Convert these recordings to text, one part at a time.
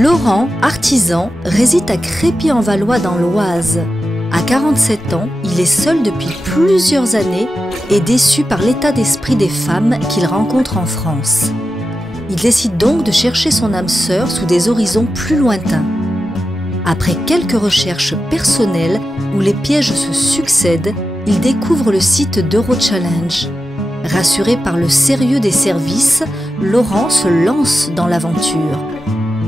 Laurent, artisan, réside à Crépy-en-Valois dans l'Oise. À 47 ans, il est seul depuis plusieurs années et déçu par l'état d'esprit des femmes qu'il rencontre en France. Il décide donc de chercher son âme sœur sous des horizons plus lointains. Après quelques recherches personnelles où les pièges se succèdent, il découvre le site d'Eurochallenge. Rassuré par le sérieux des services, Laurent se lance dans l'aventure.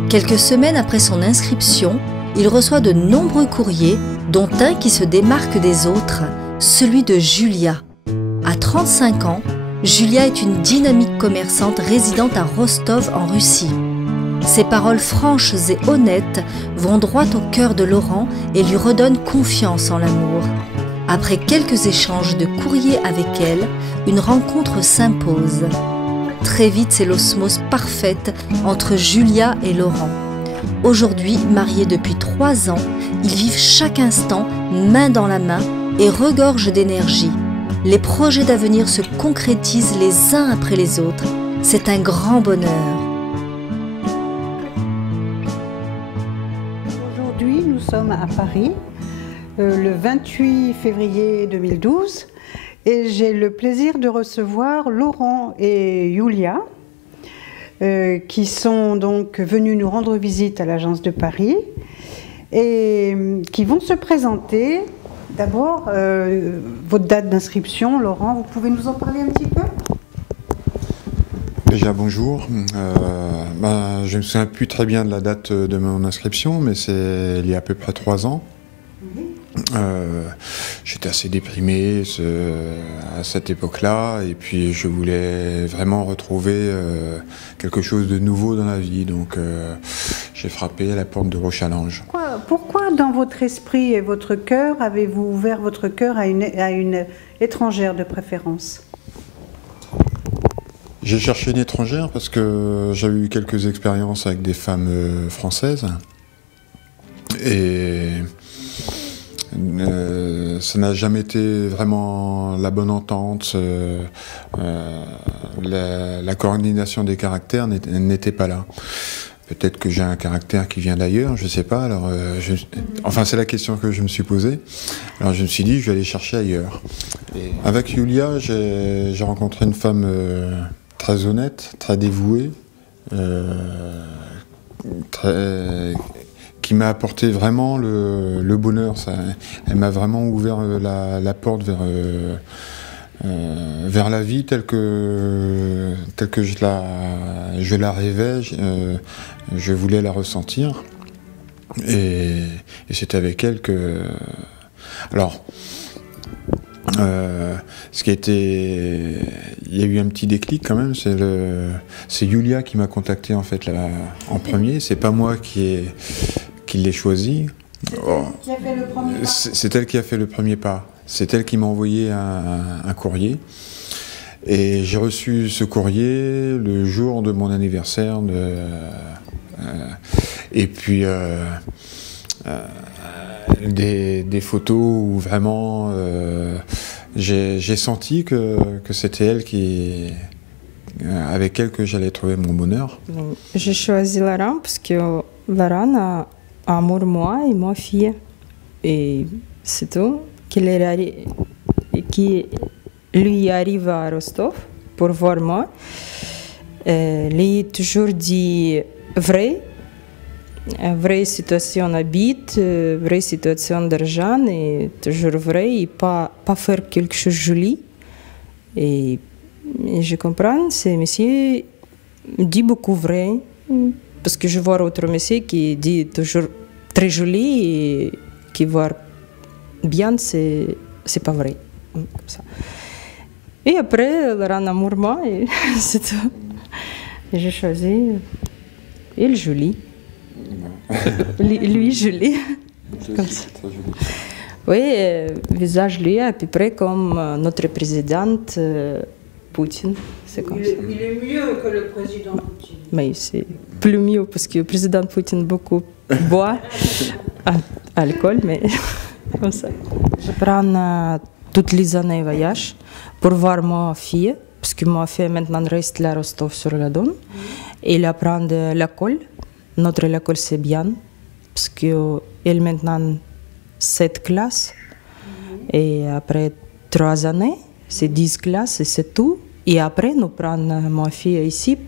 Quelques semaines après son inscription, il reçoit de nombreux courriers, dont un qui se démarque des autres, celui de Julia. À 35 ans, Julia est une dynamique commerçante résidant à Rostov en Russie. Ses paroles franches et honnêtes vont droit au cœur de Laurent et lui redonnent confiance en l'amour. Après quelques échanges de courriers avec elle, une rencontre s'impose. Très vite, c'est l'osmose parfaite entre Julia et Laurent. Aujourd'hui, mariés depuis 3 ans, ils vivent chaque instant main dans la main et regorgent d'énergie. Les projets d'avenir se concrétisent les uns après les autres. C'est un grand bonheur. Aujourd'hui, nous sommes à Paris, le 28 février 2012. Et j'ai le plaisir de recevoir Laurent et Julia, qui sont donc venus nous rendre visite à l'agence de Paris et qui vont se présenter. D'abord, votre date d'inscription, Laurent, vous pouvez nous en parler un petit peu? Déjà bonjour, je ne me souviens plus très bien de la date de mon inscription, mais c'est il y a à peu près 3 ans. J'étais assez déprimé à cette époque-là et puis je voulais vraiment retrouver quelque chose de nouveau dans la vie, donc j'ai frappé à la porte d'Eurochallenge. Pourquoi dans votre esprit et votre cœur avez-vous ouvert votre cœur à une étrangère de préférence? J'ai cherché une étrangère parce que j'avais eu quelques expériences avec des femmes françaises et ça n'a jamais été vraiment la bonne entente, la coordination des caractères n'était pas là. Peut-être que j'ai un caractère qui vient d'ailleurs, je ne sais pas. Alors, enfin, c'est la question que je me suis posée. Alors je me suis dit, je vais aller chercher ailleurs. Et avec Julia, j'ai rencontré une femme très honnête, très dévouée, qui m'a apporté vraiment le bonheur. Elle m'a vraiment ouvert la porte vers la vie telle que je la rêvais, je voulais la ressentir. Et c'est avec elle que... Alors, ce qui a été... Il y a eu un petit déclic quand même, c'est Julia qui m'a contacté en fait là, en premier, c'est pas moi qui l'ai choisi. C'est elle qui a fait le premier pas. C'est elle qui m'a envoyé un courrier. Et j'ai reçu ce courrier le jour de mon anniversaire. Et puis des photos où vraiment j'ai senti que c'était elle avec elle que j'allais trouver mon bonheur. J'ai choisi Laurent parce que Laurent a amour moi et ma fille. Et c'est tout. Qui lui arrive à Rostov pour voir moi. Lui toujours dit vraie situation habite, vraie situation d'argent, et toujours vrai, et pas faire quelque chose de joli. Et je comprends, ce monsieur dit beaucoup vrai, parce que je vois autre monsieur qui dit toujours très joli et qui voit bien, c'est pas vrai. Comme ça. Et après, Laurent amour moi, et c'est tout. J'ai choisi il joli. Lui joli. Comme ça. Oui, visage lui à peu près comme notre présidente Poutine. C'est comme ça. Il est mieux que le président Poutine. Mais c'est plus mieux parce que le président Poutine beaucoup boit alcool, mais comme ça. Je prends toutes les années voyage pour voir ma fille, parce que ma fille maintenant reste à Rostov-sur-le-Don. Elle apprend l'école notre école c'est bien, parce qu'elle maintenant 7 classes, et après 3 années, c'est 10 classes et c'est tout. Et après, nous prenons ma fille ici,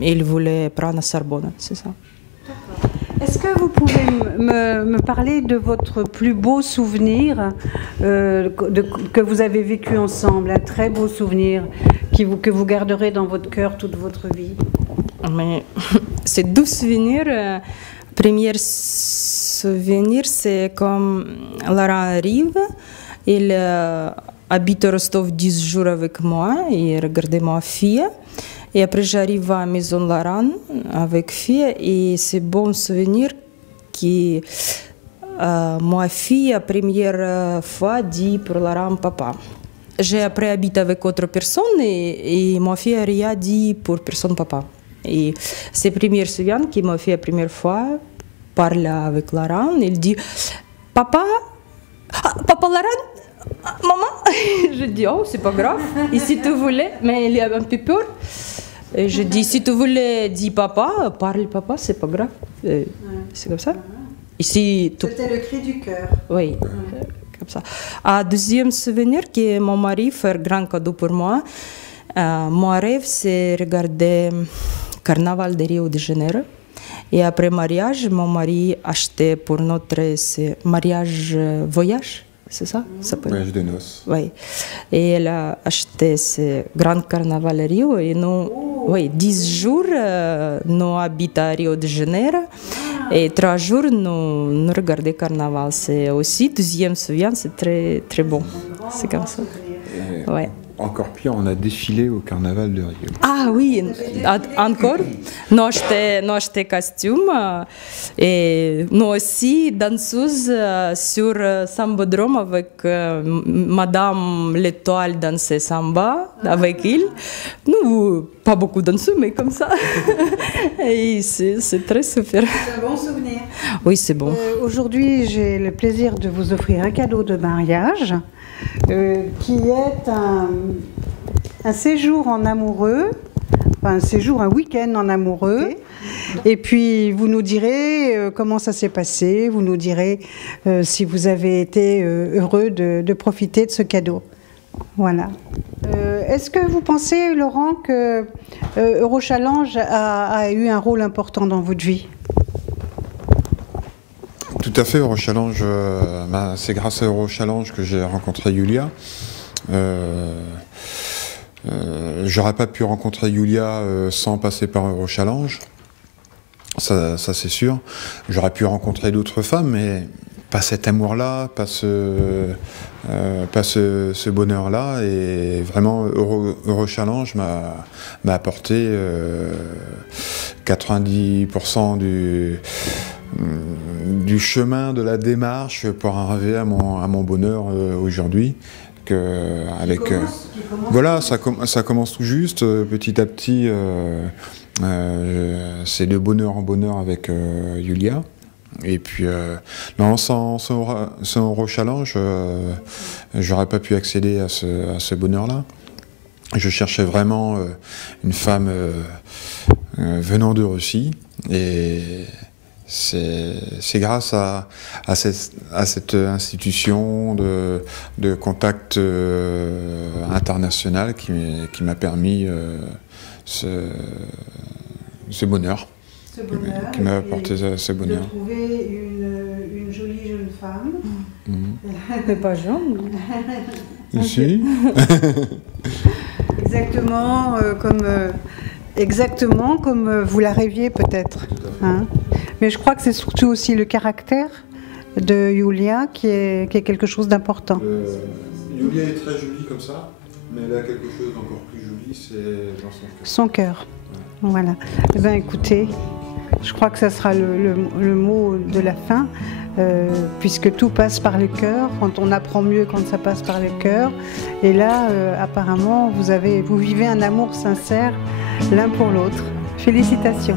elle voulait prendre à Sorbonne, c'est ça. Est-ce que vous pouvez me parler de votre plus beau souvenir que vous avez vécu ensemble, un très beau souvenir que vous garderez dans votre cœur toute votre vie? Mais c'est 12 souvenirs. Premier souvenir, c'est comme Laurent arrive, il habite à Rostov 10 jours avec moi, il regardait ma fille. Et après, j'arrive à la maison de Laurent avec fille, et c'est bon souvenir que ma fille, la première fois, dit pour Laurent papa. J'ai après habité avec autre personne, et ma fille n'a rien dit pour personne papa. Et c'est le premier souvenir que ma fille, la première fois, parle avec Laurent, il dit papa, papa Laurent, maman. Je dis oh, c'est pas grave, et si tu voulais, mais il y a un peu peur. Et je dis, si tu voulais dire papa, parle papa, c'est pas grave. C'est comme ça. Ici, tout... C'était le cri du cœur. Oui, comme ça. Deuxième souvenir, que mon mari fait un grand cadeau pour moi. Mon rêve, c'est regarder le carnaval de Rio de Janeiro. Et après mariage, mon mari a acheté pour notre mariage voyage. C'est ça? Voyage de noces. Oui. Et elle a acheté ce grand carnaval à Rio. Et nous, oui, 10 jours, nous habitons à Rio de Janeiro. Et 3 jours, nous regardons le carnaval. C'est aussi, deuxième souvenir, c'est très, très bon. C'est comme ça. Ouais. Encore pire, on a défilé au carnaval de Rio. Ah oui, encore. Nous acheté costume et nous aussi danseuses sur Sambodrome avec Madame l'Étoile danser samba avec il. Nous, pas beaucoup danseuses, mais comme ça. Et c'est très super. C'est un bon souvenir. Oui, c'est bon. Aujourd'hui, j'ai le plaisir de vous offrir un cadeau de mariage. Qui est un séjour en amoureux, enfin, un week-end en amoureux. Et puis vous nous direz comment ça s'est passé, vous nous direz si vous avez été heureux de profiter de ce cadeau. Voilà. Est-ce que vous pensez, Laurent, que Eurochallenge a eu un rôle important dans votre vie? Tout à fait, Eurochallenge, c'est grâce à Eurochallenge que j'ai rencontré Yulia. J'aurais pas pu rencontrer Yulia sans passer par Eurochallenge, ça c'est sûr. J'aurais pu rencontrer d'autres femmes, mais pas cet amour-là, pas ce bonheur-là. Et vraiment, Eurochallenge m'a apporté 90% du chemin, de la démarche pour arriver à mon bonheur aujourd'hui. Voilà, ça commence tout juste, petit à petit, c'est de bonheur en bonheur avec Yulia. Et puis, non, sans Eurochallenge, j'aurais pas pu accéder à ce bonheur-là. Je cherchais vraiment une femme venant de Russie, et c'est grâce à cette institution de contact international qui m'a permis ce bonheur. Qui m'a apporté ce bonheur. De trouver une jolie jeune femme. Mais pas jeune. Ici. Exactement comme vous la rêviez peut-être. Hein. Mais je crois que c'est surtout aussi le caractère de Yulia qui est quelque chose d'important. Yulia est très jolie comme ça, mais elle a quelque chose d'encore plus joli, c'est dans son cœur. Son cœur. Ouais. Voilà. Eh bien écoutez, je crois que ça sera le mot de la fin, puisque tout passe par le cœur. Quand on apprend mieux quand ça passe par le cœur. Et là, apparemment, vous vivez un amour sincère l'un pour l'autre. Félicitations.